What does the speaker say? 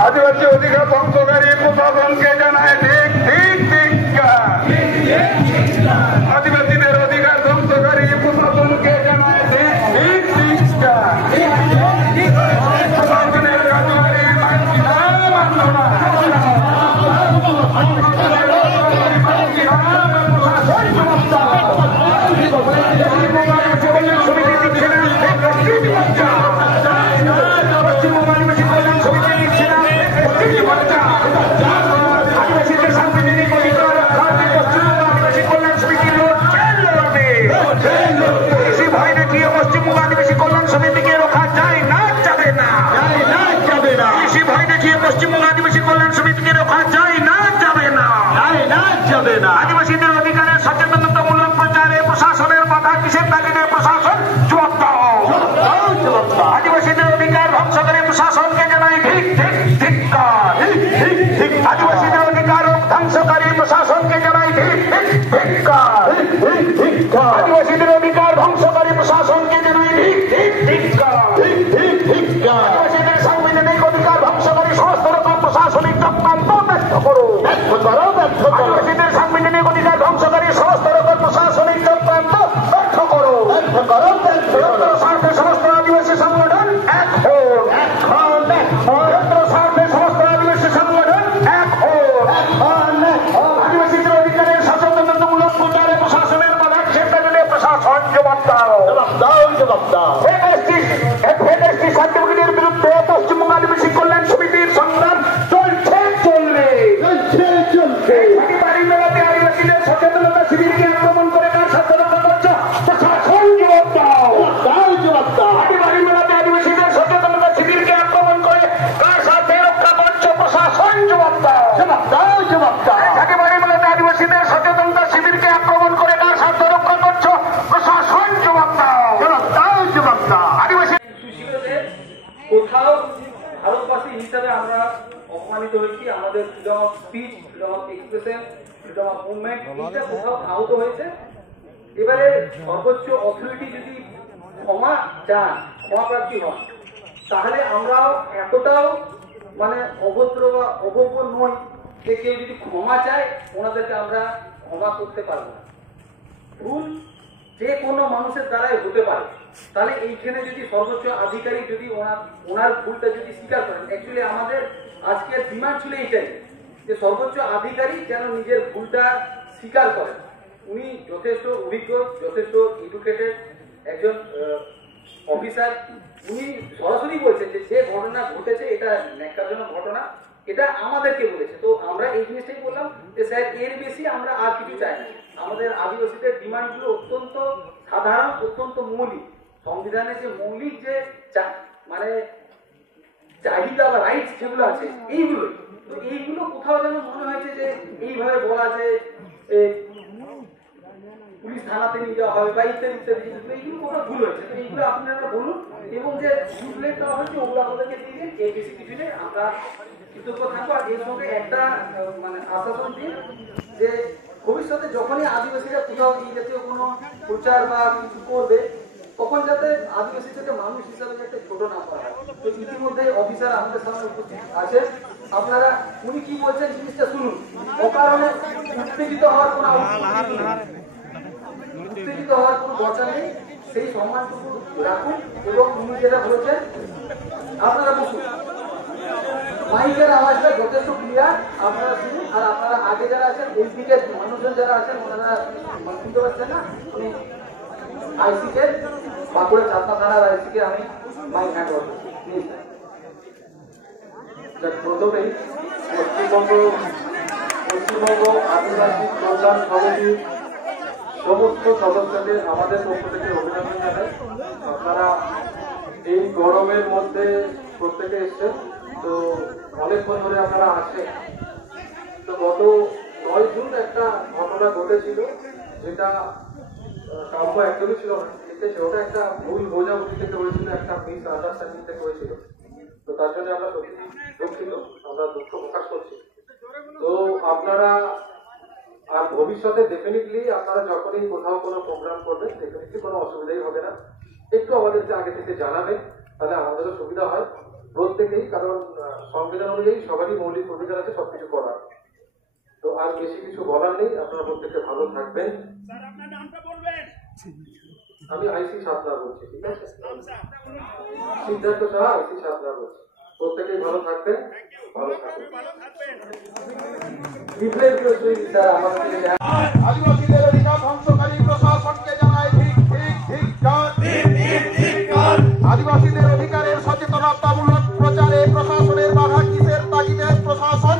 আদিবাসী অধিকার ধ্বংসকারী প্রশাসনকে জানায় ঠিক ঠিক ধিক্কার। আদিবাসীদের অধিকার ধ্বংসকারী প্রশাসনকে জানায় ঠিক ঠিক ধিক্কার। প্রশাসনের কার্যকরী মানছি না, মানব না। আদিবাসীদের অধিকারের সচেতনতামূলক প্রচারে প্রশাসনের বাধা কিসের তাগিদে প্রশাসন জবাব দাও। আদিবাসীদের অধিকার ধ্বংসকারী প্রশাসনকে জানাই ঠিক ঠিক ধিক্কার। আদিবাসীদের অধিকার ধ্বংসকারী প্রশাসনকে জানাই ঠিক ঠিক ধিক্কার। আদিবাসীদের অধিকার ধ্বংসকারী প্রশাসনকে জানাই ঠিক ঠিক ধিক্কার। আদিবাসীদের সাংবিধানিক অধিকার ধ্বংসকারী সমস্ত রকম প্রশাসনিক চক্রান্ত ব্যর্থ করো। আদিবাসীদের সাংবিধানিক অধিকার ধ্বংসকারী সমস্ত রকম প্রশাসনিক চক্রান্ত ব্যর্থ করো। স্বার্থে সমস্ত আদিবাসী সংগঠন এক হোক। স্বার্থে সমস্ত আদিবাসী সংগঠন এক হোক। আদিবাসীদের অধিকারের সচেতনতামূলক প্রচারে প্রশাসনের বাধা সেটা যদি প্রশাসন জবাব দাও। সার্টিফিকেটের বিরুদ্ধে পশ্চিমবঙ্গ আদিবাসী কল্যাণ সমিতির সংগ্রাম চলছে চলবে। আদিবাসীদের সচেতনতা শিবিরকে আক্রমণ করে কার স্বার্থ রক্ষা করছো? প্রশাসন জবাব দাও। আদিবাসী মেলাতে আদিবাসীদের সচেতনতা শিবিরকে আক্রমণ করে কার স্বার্থে রক্ষা করছো? প্রশাসন জবাব দাও। আদিবাসী মেলাতে আদিবাসীদের সচেতনতা শিবিরকে আক্রমণ করে কার স্বার্থ রক্ষা করছো? প্রশাসন জবাব দাও। আদিবাসী কোথাও ভারতবাসী হিসাবে আমরা অপমানিত হয়েছি। আমাদের freedom of speech, freedom of expression, freedom of movement এইটা কোথাও আহত হয়েছে। এবারে সর্বোচ্চ অথরিটি যদি ক্ষমা চান, ক্ষমা প্রার্থী হন, তাহলে আমরাও এতটাও মানে অভদ্র বা অভব্য নই যে কেউ যদি ক্ষমা চায় ওনাদেরকে আমরা ক্ষমা করতে পারবো না। ভুল যে কোনো মানুষের দ্বারাই হতে পারে। তাহলে এইখানে যদি সর্বোচ্চ আধিকারিক যদি ওনার ভুলটা যদি স্বীকার করেন, অ্যাকচুয়ালি আমাদের আজকের ডিমান্ড ছিল এইটাই যে সর্বোচ্চ আধিকারিক যেন নিজের ভুলটা স্বীকার করেন। উনি যথেষ্ট অভিজ্ঞ, যথেষ্ট এডুকেটেড একজন অফিসার। উনি সরাসরি বলছেন যে যে ঘটনা ঘটেছে এটা ন্যাক্কারজনক ঘটনা, এটা আমাদেরকে বলেছে। তো আমরা এই জিনিসটাই বললাম যে স্যার এর বেশি আমরা আর কিছু চাই না। আমাদের আদিবাসীদের ডিমান্ডগুলো অত্যন্ত সাধারণ, অত্যন্ত মৌলিক। সংবিধানে যে মৌলিক যে মানে চাহিদা বা রাইটস যেগুলো আছে এইগুলোই। তো এইগুলো কোথাও যেন মনে হয়েছে যে এইভাবে বলা যে পুলিশ থানাতে নিয়ে যাওয়া হবে বা ইত্যাদি ইত্যাদি, এইগুলো কোথাও ভুল হয়েছে। তো এইগুলো আপনারা বলুন এবং যে সুপ্লেট দেওয়া হয়েছে ওগুলো আমাদেরকে দিয়ে দিন। এই বেশি কিছু নেই, আমরা কৃতজ্ঞ থাকবো। আর এর সঙ্গে একটা মানে আশ্বাসন দিন যে ভবিষ্যতে যখনই আদিবাসীরা কোথাও এই জাতীয় কোনো প্রচার বা কিছু করবে তখন যাতে আদিবাসীদেরকে মানুষ হিসাবে যাতে ছোট না করা হয়। তো ইতিমধ্যে অফিসার আমাদের সামনে উপস্থিত আছে, আপনারা উনি কি বলছেন জিনিসটা শুনুন। অকারণে উত্তেজিত হওয়ার কোনো দরকার নেই, সেই সম্মানটুকু রাখুন এবং উনি যেটা বলেছেন আপনারা বসুন। মাইকের আওয়াজটা যথেষ্ট ক্লিয়ার, আপনারা শুনুন। আর আপনারা আগে যারা আছেন এই দিকের মানুষজন যারা আছেন ওনারা শুনতে পাচ্ছেন না, উনি আইসিকে বাঁকুড়া চাতনা থানার আইসিকে আমি মাইক হ্যান্ড ওভার করছি। প্রথমেই পশ্চিমবঙ্গ আদিবাসী কল্যাণ সমিতির সমস্ত সদস্যদের আমাদের পক্ষ থেকে অভিনন্দন জানাই। আপনারা এই গরমের মধ্যে প্রত্যেকে এসছেন, তো অনেকক্ষণ ধরে আপনারা আসেন। তো গত 9 জুন একটা ঘটনা ঘটেছিল যেটা কাম্য একদমই ছিল না, ওটা একটা ভুল বোঝাবুঝি থেকে হয়েছিল, একটা মিস আন্ডারস্ট্যান্ডিং থেকে হয়েছিল। তো তার জন্য আমরা সত্যি দুঃখিত, আমরা দুঃখ প্রকাশ করছি। তো আপনারা আর ভবিষ্যতে ডেফিনেটলি আপনারা যখনই কোথাও কোনো প্রোগ্রাম করবেন ডেফিনেটলি কোনো অসুবিধাই হবে না। একটু আমাদেরকে আগে থেকে জানাবেন, তাহলে আমাদেরও সুবিধা হয়। প্রত্যেকেই, কারণ সংবিধান অনুযায়ী সবারই মৌলিক অধিকার আছে সবকিছু করার। তো আর বেশি কিছু বলার নেই, আপনারা প্রত্যেককে ভালো থাকবেন। আমি আইসি ছাত্রা বলছি, ঠিক আছে? সিদ্ধার্থ শাহ, আইসি ছাত্রা বলছি। প্রত্যেকেই ভালো থাকবেন, ভালো থাকবেন। আদিবাসীদের অধিকার ধ্বংসকারী প্রশাসনকে জানায় ঠিক ঠিক ধিক্কার। আদিবাসীদের অধিকারের সচেতনতামূলক প্রচারে প্রশাসনের বাধা কিসের তাগিদে প্রশাসন